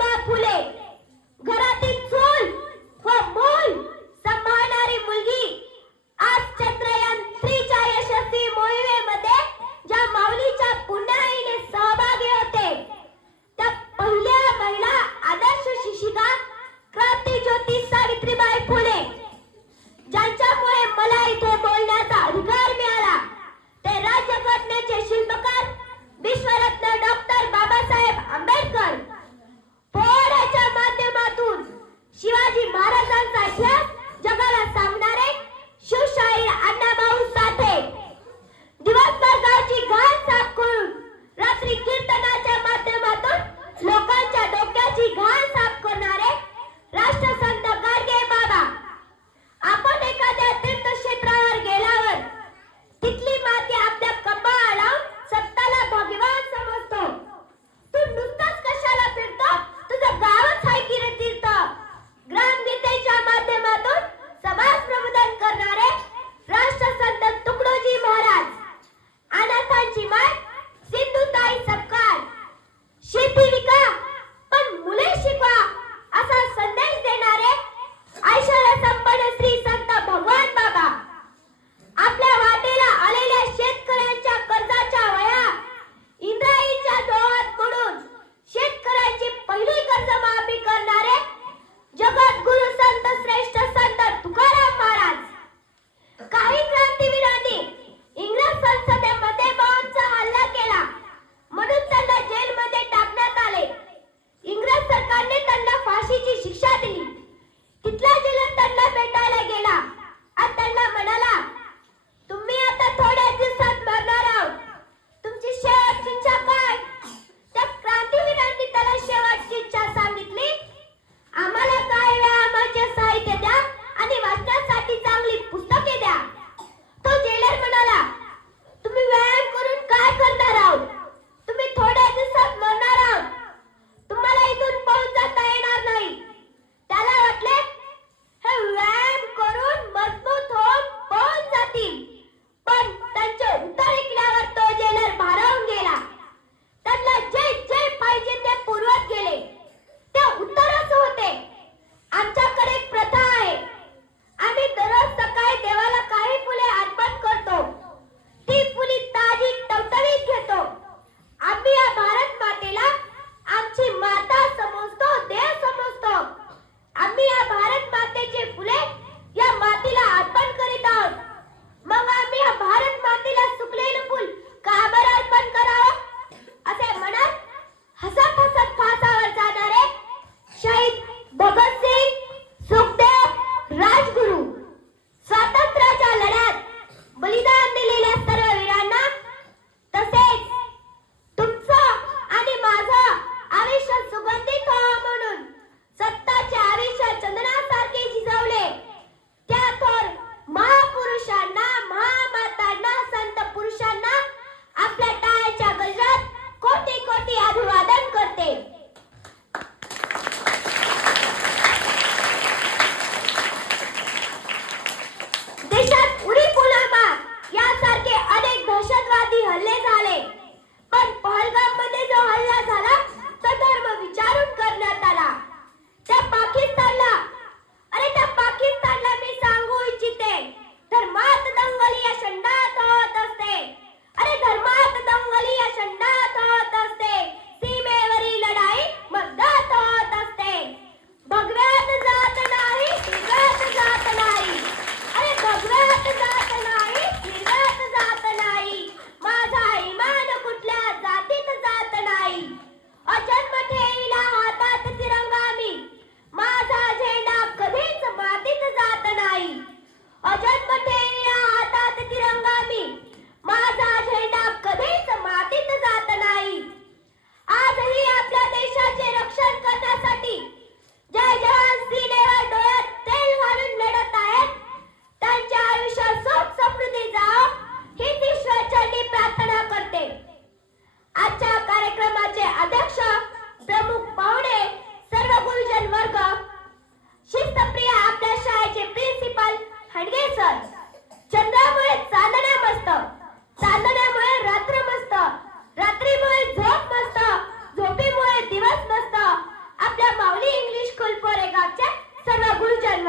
ज्योतिबा फुले, घरातील चूल व मूल सांभाळणारी मुलगी आज चंद्रयान 3 च्या यशस्वी मोहिमेमध्ये ज्या माऊलीच्या पुण्याईने सहभागी होते त्या पहिल्या महिला आदर्श शिक्षिका क्रांतीज्योती सावित्रीबाई फुले, ज्यांच्यामुळे मला इथे बोलण्याचा अधिकार मिळाला, ते राज्यघटनेचे शिल्पकार विश्वरत्न डॉक्टर बाबासाहेब आंबेडकर. पोराच्या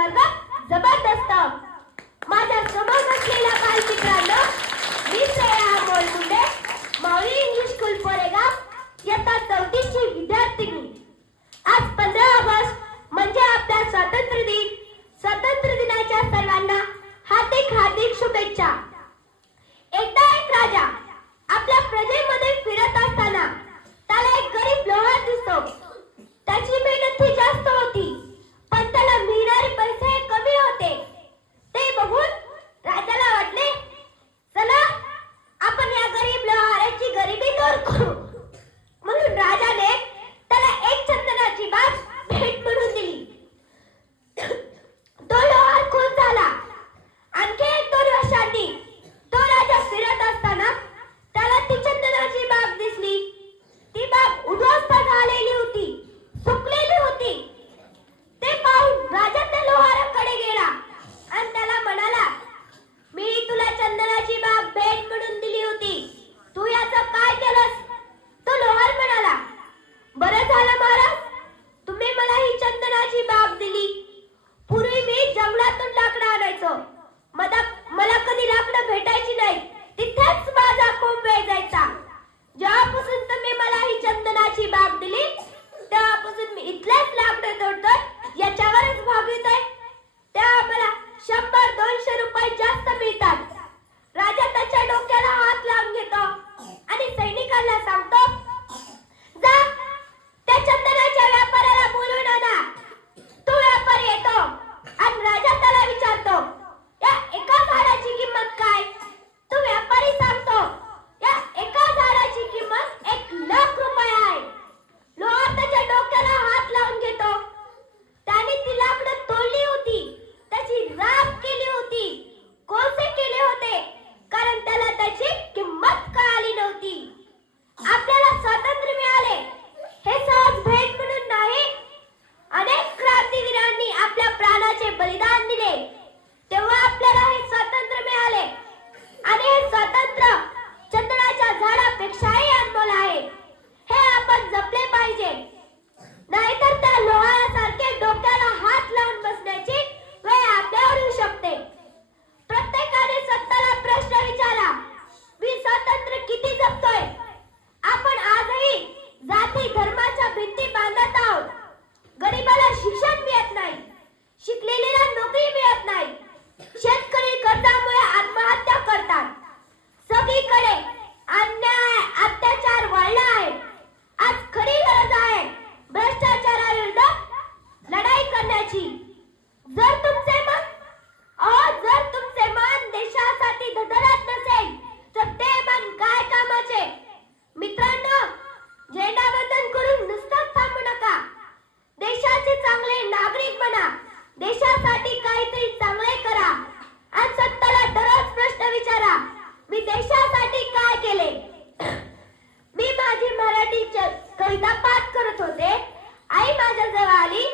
वर्ग जबरदस्त. माझ्या समोर बसलेल्या बालमित्रांनो, मी श्रेया अमोल मुंडे, माऊली इंग्लिश स्कूल कोरेगाव इयत्ता 4ची विद्यार्थिनी. आज 15 ऑगस्ट म्हणजे आपला स्वातंत्र्य दिन. स्वातंत्र्य दिनाच्या सर्वांना हार्दिक हार्दिक शुभेच्छा. एकदा एक राजा आपल्या प्रजेमध्ये फिरत असताना त्याला एक गरीब लोहार दिसतो. त्याची मेहनत ही जास्त होती, पण त्याला मिळणारे पैसे कमी होते. ते बघून राजाला वाटले, चला आपण या गरीब लोहाराची गरिबी दूर करू. म्हणून राजाने त्याला एक चंदनाची बाग भेट म्हणून दिली. तो लोहार खुश झाला. आणखी 1-2 वर्षांनी तो राजा फिरत असताना त्याला ती चंदनाची बाग दिसली. ती बाग उद्ध्वस्त झालेली होती, सुकलेली होती. ते पाहून राजा त्या लोहाराकडे गेला आणि त्याला म्हणाला, मी तुला चंदनाची बाग भेट म्हणून दिली होती, तू याचं काय केलंस? तो लोहार म्हणाला, बरं झालं महाराज, तुम्ही मला ही चंदनाची बाग दिली. पूर्वी मी जंगलातून लाकडं आणायचो. मला कधी लाकडं भेटायची नाही. तिथेच माझा खूप वेळ जायचा. जेव्हापासून तुम्ही मला ही चंदनाची बाग दिली, तेव्हापासून मी इथलेच लाकडं तोडतोय, याच्यावरच भागवतोय. तेव्हा मला 100-200 रुपये जास्त मिळतात. राजा त्याच्या डोक्याला हात लावून घेतो आणि सैनिकांना सांगतो, जा त्या चंदनाच्या व्यापाऱ्याला बोलवून आणा. तो व्यापारी येतो आणि राजा त्याला विचारतो, या एका झाडाची किंमत काय? तो व्यापारी सांगतो, या एका झाडाची किंमत 1,00,000 रुपये आहे. लोहार त्याच्या डोक्याला हात लावून घेतो. त्याने ती लाकडं तोडली होती, त्याची राख केली होती, कोळसे केले होते, कारण त्याला त्याची किंमत कळाली नव्हती. आपल्याला स्वातंत्र्य मिळाले हे सहज भेट म्हणून नाही. अनेक क्रांतिवीरांनी आपल्या प्राणाचे बलिदान दिले, तेव्हा आपल्याला हे स्वातंत्र्य मिळाले. आणि हे स्वातंत्र्य चंदनाच्या झाडापेक्षाही अनमोल आहे. हे आपण जपले पाहिजे. नाहीतर त्या लोहारासारखे डोक्याला हात लावून बसण्याची वेळ आपल्यावर येऊ शकते. प्रत्येकाने स्वतःला प्रश्न विचारा, मी स्वातंत्र्य किती जपतोय? आपण आजही जाती धर्माच्या भिंती बांधत आहोत. गरीबाला शिक्षण मिळत नाही, शिकलेल्याला नोकरी मिळत नाही, शेतकरी कर्जामुळे आत्महत्या करतात. सगळीकडे अन्याय अत्याचार वाढला आहे. आज खरी गरज आहे भ्रष्टाचाराविरुद्ध लढाई करण्याची. जर तुमचे मन देशासाठी धडधडत नसेल तर ते मन काय कामाचे? मित्रांनो, झेंडावंदन करून नुसतंच थांबू नका. देशाचे चांगले नागरिक बना. देशासाठी काहीतरी चांगले करा आणि स्वतःला दररोज प्रश्न विचारा, मी देशासाठी काय केले? मी माझी मराठी कविता पाठ करत होते. आई माझ्या जवळ आली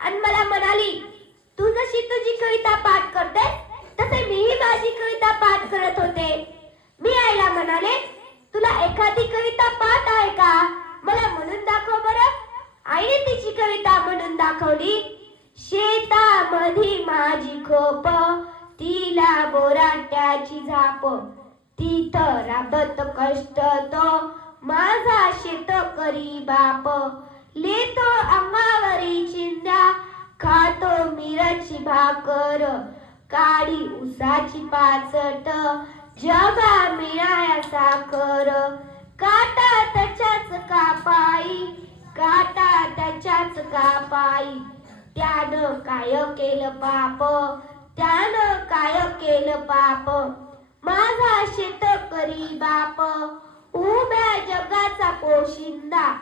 आणि मला म्हणाली, तू जशी तुझी कविता पाठ करते तसे मीही माझी कविता पाठ करत होते. मी आईला म्हणाले, तुला एखादी कविता पाठ आहे का? मला म्हणून दाखव बरं. आईने तिची कविता म्हणून दाखवली. शेतामधी माझी खोप, तिला बोराट्याची झाप, तिथं राबत कष्ट तो माझा शेतकरी बाप. लेतो अंगावरी चिंध्या, खातो मिरची भाकर, काळी उसाची पाचट, जगा मिळाया साखर. काटा त्याच्याच कापाई, काटा त्याच्याच कापाई, त्यानं काय केलं पाप, त्यानं काय केलं पाप. माझा शेतकरी बाप, उभ्या जगाचा पोशिंदा,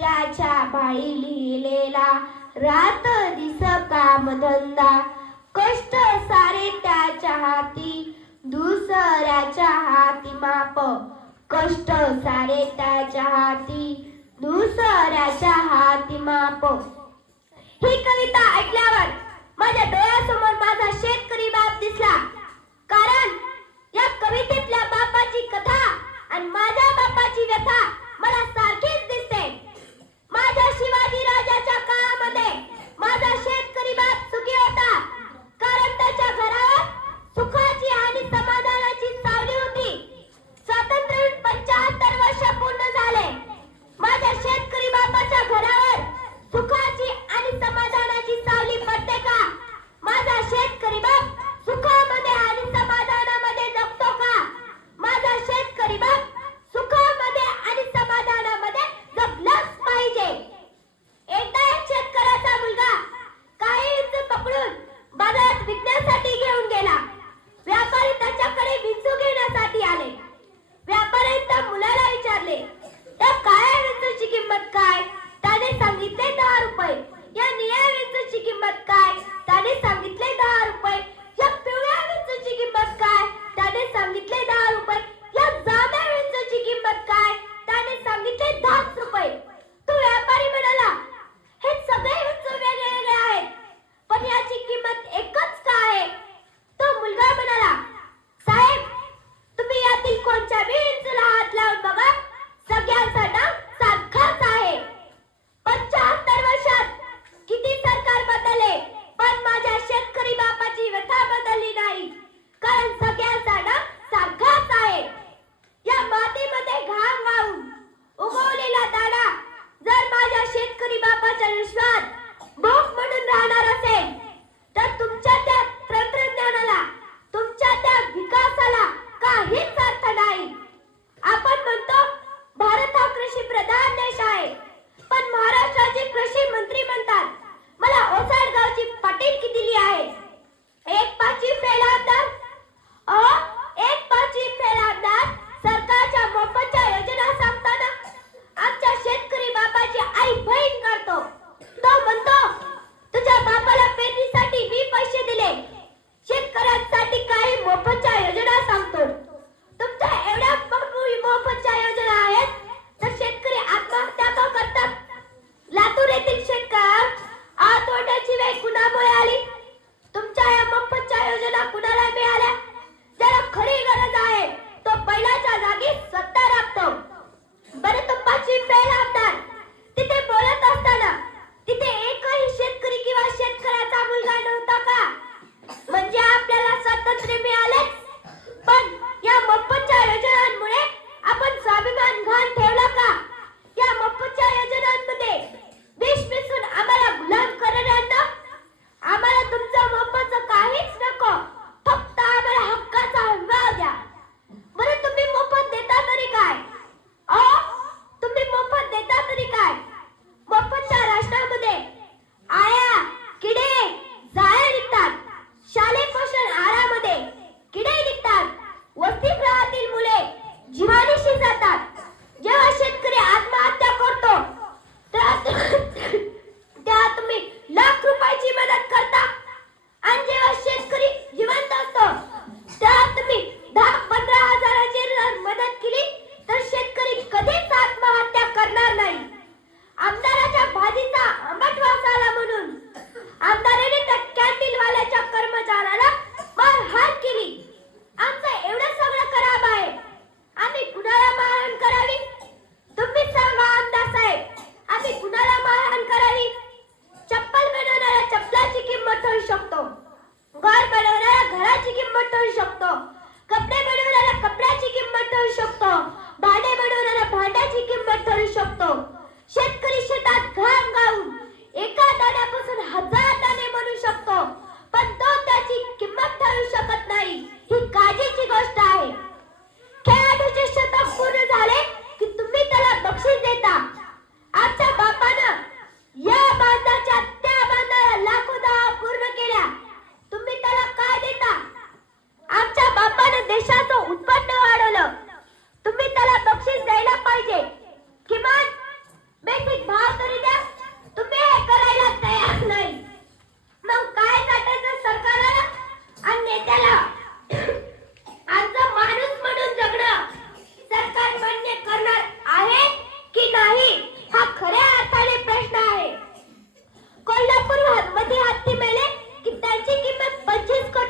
त्याच्या बाई लिहिलेला रात दिस कामधंदा. कष्ट सारे त्याच्या हाती, दुसऱ्याच्या हाती माप. कष्ट सारे त्याच्या हाती, दुसऱ्याच्या हाती माप. ही कविता ऐकल्यावर माझ्या डोळ्यासमोर माझा शेतकरी बाप दिसला. कारण या कवितेतल्या बापाची कथा आणि माझ्या बापाची व्यथा मला सारखीच दिसते. माझ्या शिवाजी राजाच्या काळामध्ये माझा शेतकरी बाप सुखी होता.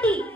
होती.